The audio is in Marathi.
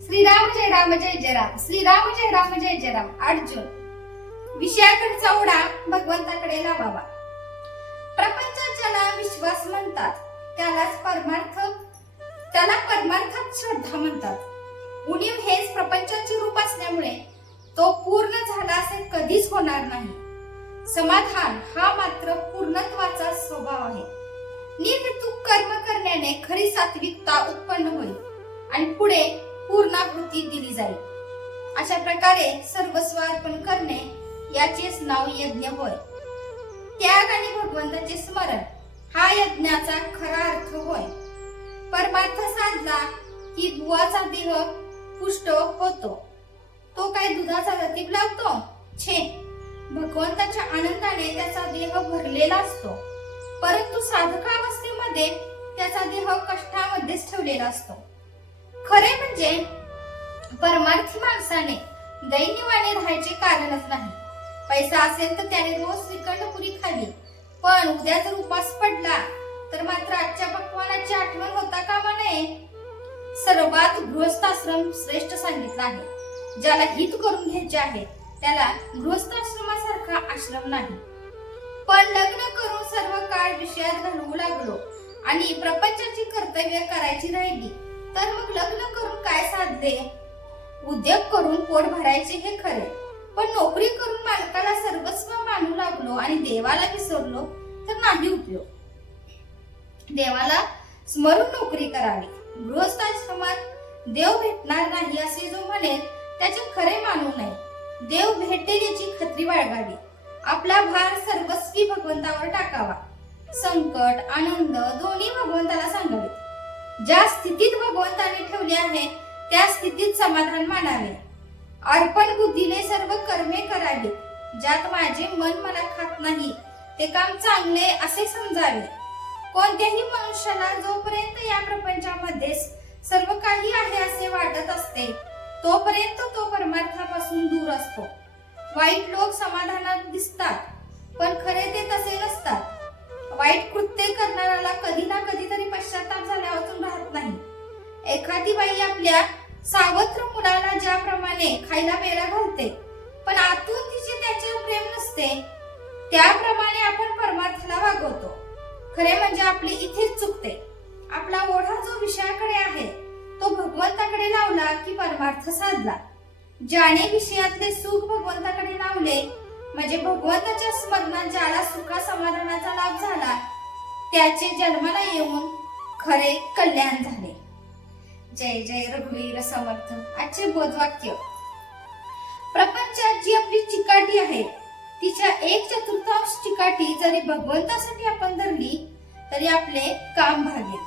श्रीराम जय राम जय जय राम, श्रीराम जय राम जय जय राम. अर्जुन विषयाकडचा ओढा भगवंताकडे लावावा. प्रपंचात ज्याला विश्वास म्हणतात त्याला परमार्थात श्रद्धा म्हणतात. उणीव हेच प्रपंचाचे रूप असल्यामुळे तो पूर्ण झाला असे कधीच होणार नाही. समाधान हा मात्र पूर्णत्वाचा स्वभाव आहे. निर्हेतुक कर्म करण्याने खरी सात्विकता उत्पन्न होईल आणि पुढे पूर्णाहुती दिली जाईल. अशा प्रकारे सर्वस्व अर्पण करणे याचेच नाव यज्ञ होय. त्याग आणि भगवंताचे स्मरण हा यज्ञाचा खरा अर्थ होय. परमार्थ साधला की बुवाचा देह पुष्ट होतो. तो काय दुधाचा रतीब लावतो? छे, भगवंताच्या आनंदाने त्याचा देह भरलेला असतो. परंतु साधकावस्थेमध्ये त्याचा देह कष्टामध्येच ठेवलेला असतो. खरे म्हणजे परमार्थी माणसाने दैन्यवाने राहायचे कारणच नाही. पैसा असेल तर त्याने रोज श्रीखंडपुरी खावी, पण उद्या जर उपास पडला तर मात्र आजच्या पक्वानाची आठवण होता कामा नये. सर्वात गृहस्थाश्रम श्रेष्ठ सांगितला आहे. ज्याला हित करून घ्यायचे आहे त्याला गृहस्थाश्रमासारखा आश्रम नाही. पण लग्न करून सर्व काळ विषयात घालवू लागलो आणि प्रपंचाची कर्तव्य करायची राहिली तर मग लग्न करून काय साधले? उद्योग करून पोट भरायचे हे खरे, पण नोकरी करून मालकाला सर्वस्व मानू लागलो आणि देवाला विसरलो तर नाही उपयोग. देवाला स्मरून नोकरी करावी. गृहस्थाश्रमात देव भेटणार नाही असे जो म्हणेल त्याचे खरे मानू नये. देव भेटेल याची खात्री बाळगावी. आपला भार सर्वस्वी भगवंतावर टाकावा. संकट आनंद दोन्ही भगवंताला सांगावे. ज्या स्थितीत भगवंताने ठेवले आहे त्या स्थितीत समाधान मानावे. अर्पण बुद्धीने सर्व कर्मे करावी. ज्यात माझे मन मला खात नाही ते काम चांगले असे समजावे. कोणत्याही मनुष्याला जोपर्यंत या प्रपंचामध्ये सर्व काही आहे असे वाटत असते तोपर्यंत तो परमार्थापासून दूर असतो. वाईट लोक समाधानात दिसतात पण खरे ते तसे नसतात. वाईट कृत्य करणाऱ्याला कधी ना कधीतरी पश्चाताप झाल्यावाचून राहत नाही. एखादी बाई आपल्या सावत्र मुलाला ज्याप्रमाणे खायला पेरा घालते पण आतून तिचे त्याच्यावर प्रेम नसते त्याप्रमाणे आपण परमार्थाला वागवतो. खरे म्हणजे आपली इथेच चुकते. आपला ओढा जो विषयाकडे आहे तो भगवंताकडे लावला की परमार्थ साधला. ज्याने विषयातले सुख भगवंताकडे लावले म्हणजे भगवंताच्या स्मरणात ज्याला सुखा समाधानाचा लाभ झाला त्याचे जन्माला येऊन खरे कल्याण झाले. जय जय रघुवीर समर्थ. आजचे बोधवाक्य. प्रपंचात जी आपली चिकाटी आहे तिच्या 1/4 चिकाटी जरी भगवंतासाठी आपण धरली तरी आपले काम भागेल.